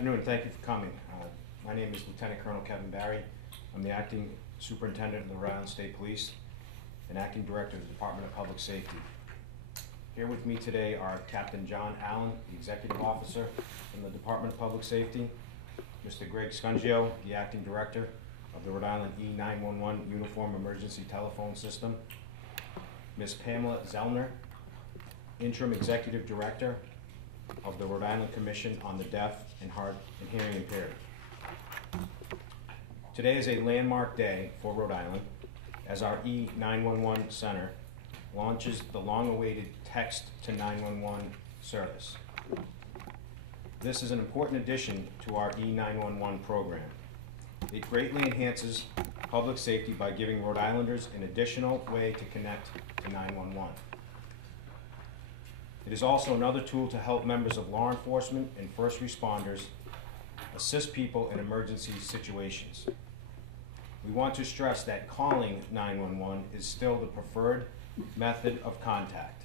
afternoon, and thank you for coming. My name is Lieutenant Colonel Kevin Barry. I'm the Acting Superintendent of the Rhode Island State Police and Acting Director of the Department of Public Safety. Here with me today are Captain John Allen, the Executive Officer from the Department of Public Safety, Mr. Greg Scungio, the Acting Director of the Rhode Island E911 Uniform Emergency Telephone System, Ms. Pamela Zellner, Interim Executive Director of the Rhode Island Commission on the Deaf and Hard and Hearing Impaired. Today is a landmark day for Rhode Island as our E911 Center launches the long-awaited text to 911 service. This is an important addition to our E911 program. It greatly enhances public safety by giving Rhode Islanders an additional way to connect to 911. It is also another tool to help members of law enforcement and first responders assist people in emergency situations. We want to stress that calling 911 is still the preferred method of contact.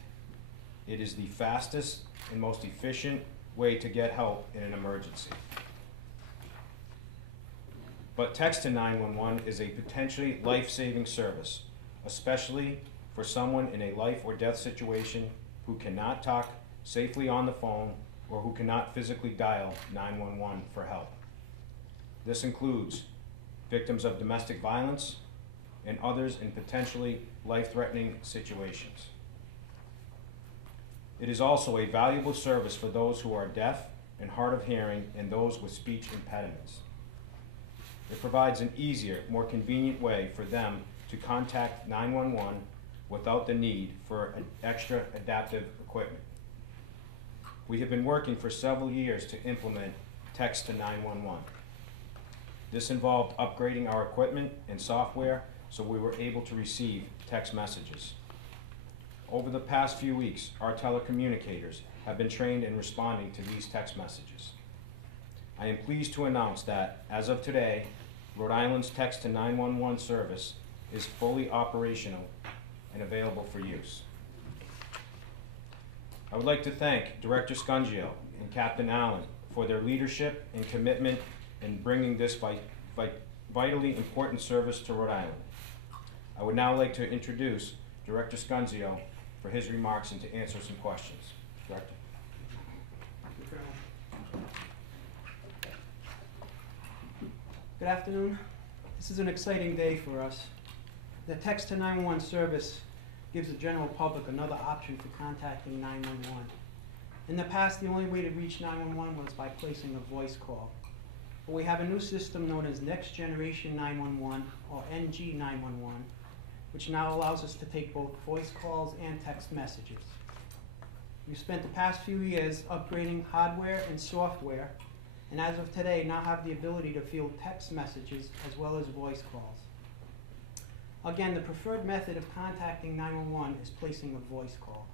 It is the fastest and most efficient way to get help in an emergency. But text to 911 is a potentially life-saving service, especially for someone in a life or death situation who cannot talk safely on the phone or who cannot physically dial 911 for help. This includes victims of domestic violence and others in potentially life-threatening situations. It is also a valuable service for those who are deaf and hard of hearing and those with speech impediments. It provides an easier, more convenient way for them to contact 911 without the need for extra adaptive equipment. We have been working for several years to implement text to 911. This involved upgrading our equipment and software so we were able to receive text messages. Over the past few weeks, our telecommunicators have been trained in responding to these text messages. I am pleased to announce that, as of today, Rhode Island's text to 911 service is fully operational and available for use. I would like to thank Director Scungio and Captain Allen for their leadership and commitment in bringing this vitally important service to Rhode Island. I would now like to introduce Director Scungio for his remarks and to answer some questions. Director. Good afternoon. This is an exciting day for us. The text to 911 service gives the general public another option for contacting 911. In the past, the only way to reach 911 was by placing a voice call. But we have a new system known as Next Generation 911, or NG 911, which now allows us to take both voice calls and text messages. We've spent the past few years upgrading hardware and software, and as of today now have the ability to field text messages as well as voice calls. Again, the preferred method of contacting 911 is placing a voice call.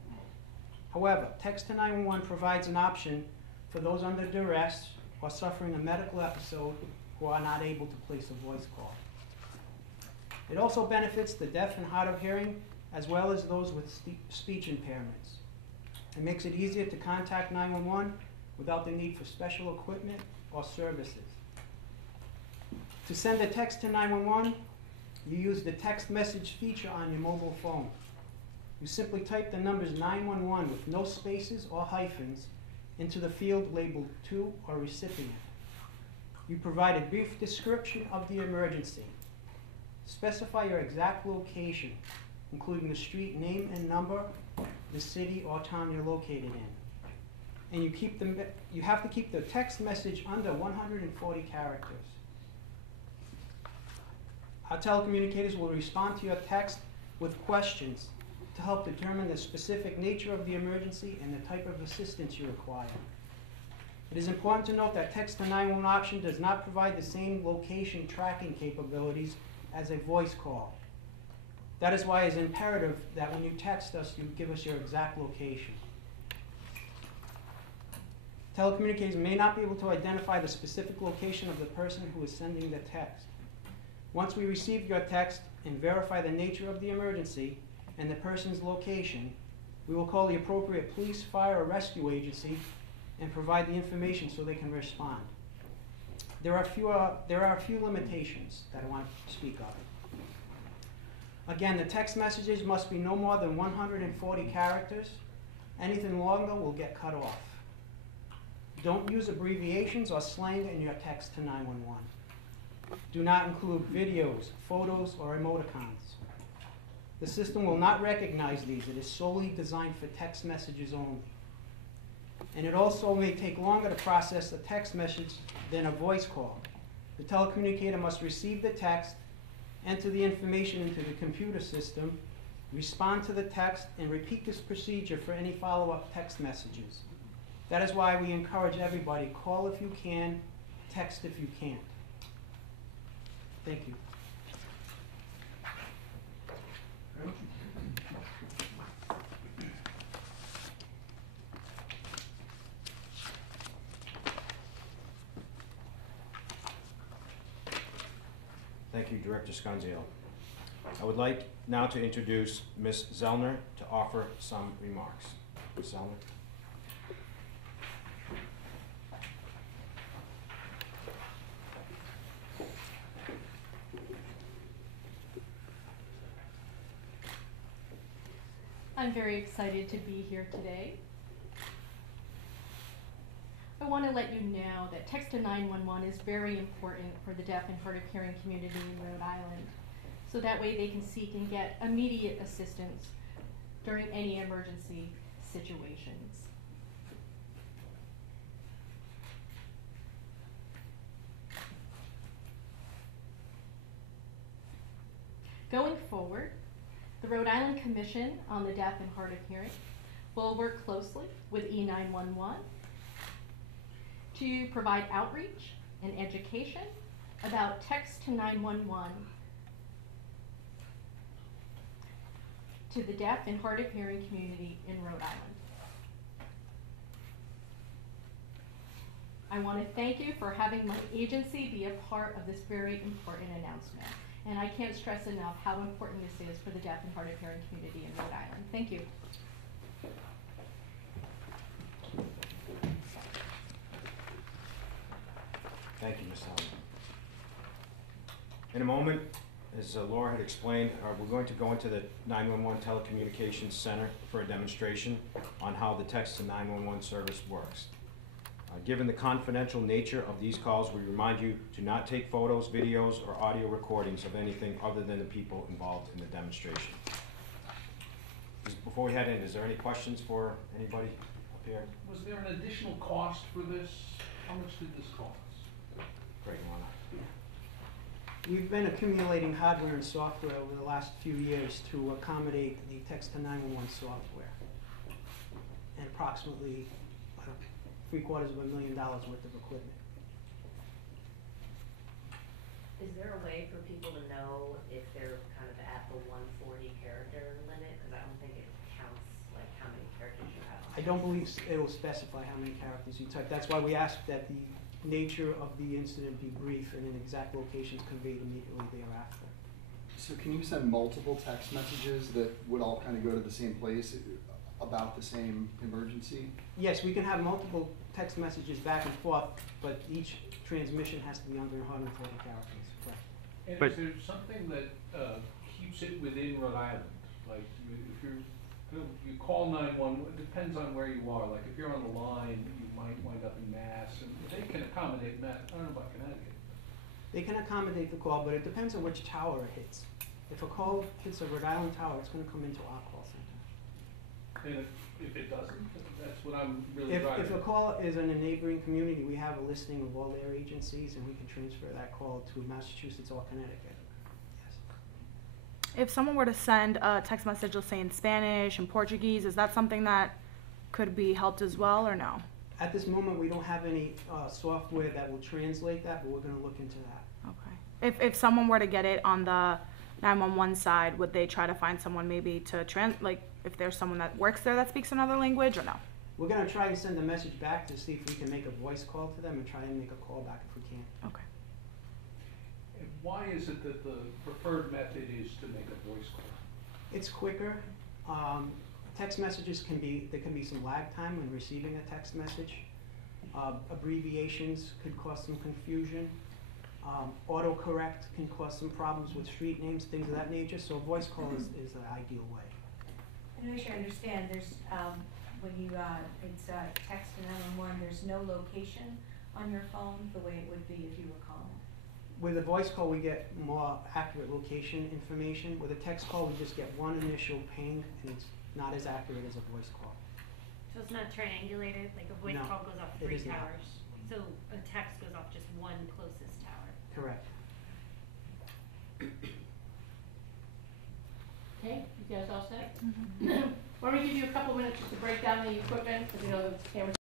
However, text to 911 provides an option for those under duress or suffering a medical episode who are not able to place a voice call. It also benefits the deaf and hard of hearing as well as those with speech impairments. It makes it easier to contact 911 without the need for special equipment or services. To send a text to 911, you use the text message feature on your mobile phone. You simply type the numbers 911 with no spaces or hyphens into the field labeled to or recipient. You provide a brief description of the emergency. Specify your exact location, including the street name and number, the city or town you're located in. And you have to keep the text message under 140 characters. Our telecommunicators will respond to your text with questions to help determine the specific nature of the emergency and the type of assistance you require. It is important to note that text to 911 option does not provide the same location tracking capabilities as a voice call. That is why it is imperative that when you text us, you give us your exact location. Telecommunicators may not be able to identify the specific location of the person who is sending the text. Once we receive your text and verify the nature of the emergency and the person's location, we will call the appropriate police, fire, or rescue agency and provide the information so they can respond. There are a few limitations that I want to speak of. Again, the text messages must be no more than 140 characters. Anything longer will get cut off. Don't use abbreviations or slang in your text to 911. Do not include videos, photos, or emoticons. The system will not recognize these. It is solely designed for text messages only. And it also may take longer to process a text message than a voice call. The telecommunicator must receive the text, enter the information into the computer system, respond to the text, and repeat this procedure for any follow-up text messages. That is why we encourage everybody, call if you can, text if you can't. Thank you. Thank you, Director Scanzio. I would like now to introduce Ms. Zellner to offer some remarks. Ms. Zellner. I'm very excited to be here today. I want to let you know that text to 911 is very important for the deaf and hard of hearing community in Rhode Island, so that way they can seek and get immediate assistance during any emergency situations. Going forward, the Rhode Island Commission on the Deaf and Hard of Hearing will work closely with E911 to provide outreach and education about text to 911 to the deaf and hard of hearing community in Rhode Island. I want to thank you for having my agency be a part of this very important announcement. And I can't stress enough how important this is for the deaf and hard of hearing community in Rhode Island. Thank you. Thank you, Ms. Zellner. In a moment, as Laura had explained, we're going to go into the 911 Telecommunications Center for a demonstration on how the text to 911 service works. Given the confidential nature of these calls, we remind you to not take photos, videos, or audio recordings of anything other than the people involved in the demonstration. Before we head in, is there any questions for anybody up here? Was there an additional cost for this? How much did this cost? Great, Lana. We've been accumulating hardware and software over the last few years to accommodate the text to 911 software. And approximately $750,000 worth of equipment. Is there a way for people to know if they're kind of at the 140 character limit? Because I don't think it counts like how many characters you have. I don't believe it'll specify how many characters you type. That's why we ask that the nature of the incident be brief and an exact location is conveyed immediately thereafter. So can you send multiple text messages that would all kind of go to the same place about the same emergency? Yes, we can have multiple text messages back and forth, but each transmission has to be under 140 characters. Correct. And But- is there something that keeps it within Rhode Island? Like if you call 911, it depends on where you are. Like if you're on the line, you might wind up in Mass, and they can accommodate Mass. I don't know about Connecticut. They can accommodate the call, but it depends on which tower it hits. If a call hits a Rhode Island tower, it's going to come into our call center. And if it doesn't, that's what I'm really If driving. a call is in a neighboring community, we have a listing of all their agencies, and we can transfer that call to Massachusetts or Connecticut. Yes. If someone were to send a text message, let's say in Spanish and Portuguese, is that something that could be helped as well, or no? At this moment, we don't have any software that will translate that, but we're going to look into that. Okay. If someone were to get it on the 911 side, would they try to find someone maybe to if there's someone that works there that speaks another language, or no? We're going to try and send a message back to see if we can make a voice call to them and try and make a call back if we can. Okay. And why is it that the preferred method is to make a voice call? It's quicker. Text messages there can be some lag time when receiving a text message. Abbreviations could cause some confusion. Autocorrect can cause some problems with street names, things of that nature, so a voice call is the ideal way. And make sure I understand, there's, when you, it's text to 911, there's no location on your phone the way it would be if you were calling. With a voice call, we get more accurate location information. With a text call, we just get one initial ping, and it's not as accurate as a voice call. So it's not triangulated, like a voice No, call goes off it 3 is not. towers. So a text goes off just one closest tower. Correct. Okay, you guys all set? Why don't we give you a couple minutes just to break down the equipment, because you know the cameras